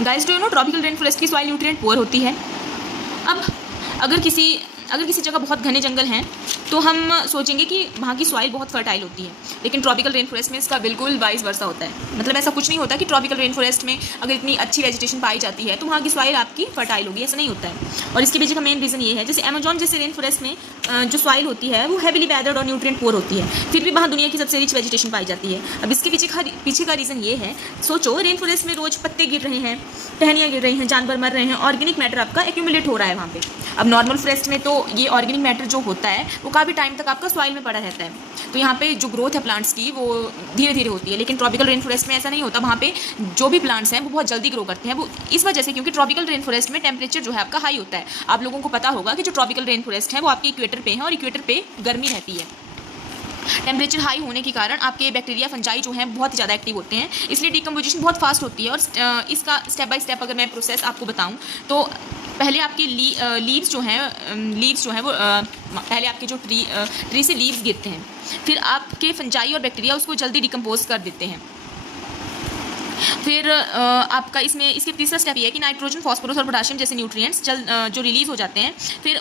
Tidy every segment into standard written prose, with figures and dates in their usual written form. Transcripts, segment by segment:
Guys do you know tropical rain forest की soil nutrient poor होती है। अब अगर किसी जगह बहुत घने जंगल हैं तो हम सोचेंगे कि वहाँ की सॉइल बहुत फर्टाइल होती है, लेकिन ट्रॉपिकल रेन फॉरेस्ट में इसका बिल्कुल वाइस वर्सा होता है। मतलब ऐसा कुछ नहीं होता कि ट्रॉपिकल रेन फॉरेस्ट में अगर इतनी अच्छी वेजिटेशन पाई जाती है तो वहाँ की सॉइल आपकी फर्टाइल होगी, ऐसा नहीं होता है। और इसके पीछे का मेन रीज़न ये है, जैसे अमेजॉन जैसे रेन फॉरेस्ट में जो सॉइल होती है वो हैविली वेदर्ड और न्यूट्रिएंट पुअर होती है, फिर भी वहाँ दुनिया की सबसे रिच वेजिटेशन पाई जाती है। अब इसके पीछे का रीज़न ये है, सोचो रेन फॉरेस्ट में रोज़ पत्ते गिर रहे हैं, टहनियाँ गिर रही हैं, जानवर मर रहे हैं, ऑर्गेनिक मैटर आपका एक्यूमुलेट हो रहा है वहाँ पे। अब नॉर्मल फॉरेस्ट में तो ये ऑर्गेनिक मैटर जो होता है वो काफ़ी टाइम तक आपका सॉइल में पड़ा रहता है, तो यहाँ पे जो ग्रोथ है प्लांट्स की वो धीरे धीरे होती है। लेकिन ट्रॉपिकल रेन फॉरेस्ट में ऐसा नहीं होता, वहाँ पे जो भी प्लांट्स हैं वो बहुत जल्दी ग्रो करते हैं। वो इस वजह से क्योंकि ट्रॉपिकल रेन फॉरेस्ट में टेम्परेचर जो है आपका हाई होता है। आप लोगों को पता होगा कि जो ट्रॉपिकल रेन फॉरेस्ट है वो आपके इक्वेटर पे है और इक्वेटर पे गर्मी रहती है। टेम्परेचर हाई होने के कारण आपके बैक्टीरिया फंजाई जो हैं बहुत ज़्यादा एक्टिव होते हैं, इसलिए डिकम्पोजिशन बहुत फास्ट होती है। और इसका स्टेप बाय स्टेप अगर मैं प्रोसेस आपको बताऊं तो पहले आपके लीव्स जो हैं वो पहले आपके जो ट्री से लीव्स गिरते हैं, फिर आपके फंजाई और बैक्टीरिया उसको जल्दी डिकम्पोज कर देते हैं। फिर आपका इसके तीसरा स्टेप ये है कि नाइट्रोजन, फॉस्फोरस और पोटाशियम जैसे न्यूट्रिएंट्स जो रिलीज़ हो जाते हैं। फिर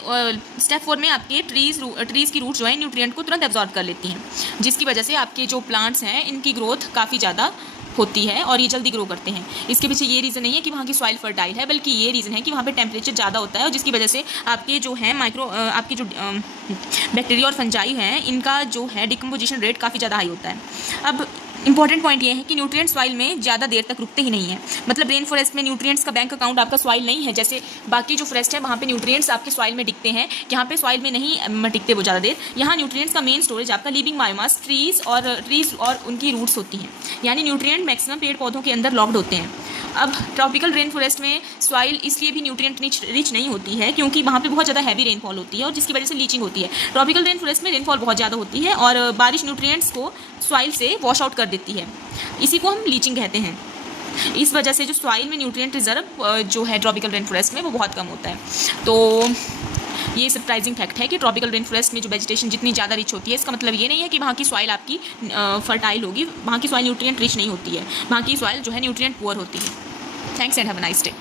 स्टेप 4 में आपके ट्रीज़ की रूट जो है न्यूट्रिएंट को तुरंत एब्जॉर्ब कर लेती हैं, जिसकी वजह से आपके जो प्लांट्स हैं इनकी ग्रोथ काफ़ी ज़्यादा होती है और ये जल्दी ग्रो करते हैं। इसके पीछे ये रीज़न नहीं है कि वहाँ की सॉइल फर्टाइल है, बल्कि ये रीज़न है कि वहाँ पे टेम्परेचर ज़्यादा होता है और जिसकी वजह से आपके जो है आपके जो बैक्टीरिया और फंजाई हैं इनका जो है डिकम्पोजिशन रेट काफ़ी ज़्यादा हाई होता है। अब इंपॉर्टेंट पॉइंट ये है कि न्यूट्रिएंट सॉइल में ज़्यादा देर तक रुकते ही नहीं है। मतलब रेन फॉरेस्ट में न्यूट्रिएंट्स का बैंक अकाउंट आपका सॉइल नहीं है, जैसे बाकी जो फॉरेस्ट है वहाँ पे न्यूट्रिएंट्स आपके सॉइल में दिखते हैं, यहाँ पे सॉइल में नहीं टिकते वो ज़्यादा देर। यहाँ न्यूट्रिएंट्स का मेन स्टोरेज आपका लिविंग बायोमास ट्रीज़ और उनकी रूट्स होती हैं, यानी न्यूट्रिएंट मैक्सिमम पेड़ पौधों के अंदर लॉक्ड होते हैं। अब ट्रॉपिकल रेन फॉरेस्ट में सॉइल इसलिए भी न्यूट्रिएंट रिच नहीं होती है क्योंकि वहाँ पे बहुत ज़्यादा हैवी रेनफॉल होती है और जिसकी वजह से लीचिंग होती है। ट्रॉपिकल रेन फॉरेस्ट में रेनफॉल बहुत ज़्यादा होती है और बारिश न्यूट्रिएंट्स को सॉइल से वॉश आउट कर देती है, इसी को हम लीचिंग कहते हैं। इस वजह से जो सॉइल में न्यूट्रिएंट रिजर्व जो है ट्रॉपिकल रेन फॉरेस्ट में वो बहुत कम होता है। तो ये सरप्राइजिंग फैक्ट है कि ट्रॉपिकल रेन फॉरेस्ट में जो वेजिटेशन जितनी ज़्यादा रिच होती है, इसका मतलब ये नहीं है कि वहाँ की सॉइल आपकी फर्टाइल होगी। वहाँ की सॉइल न्यूट्रिएंट रिच नहीं होती है, वहाँ की सॉइल जो है न्यूट्रिएंट पुअर होती है। Thanks and have a nice day.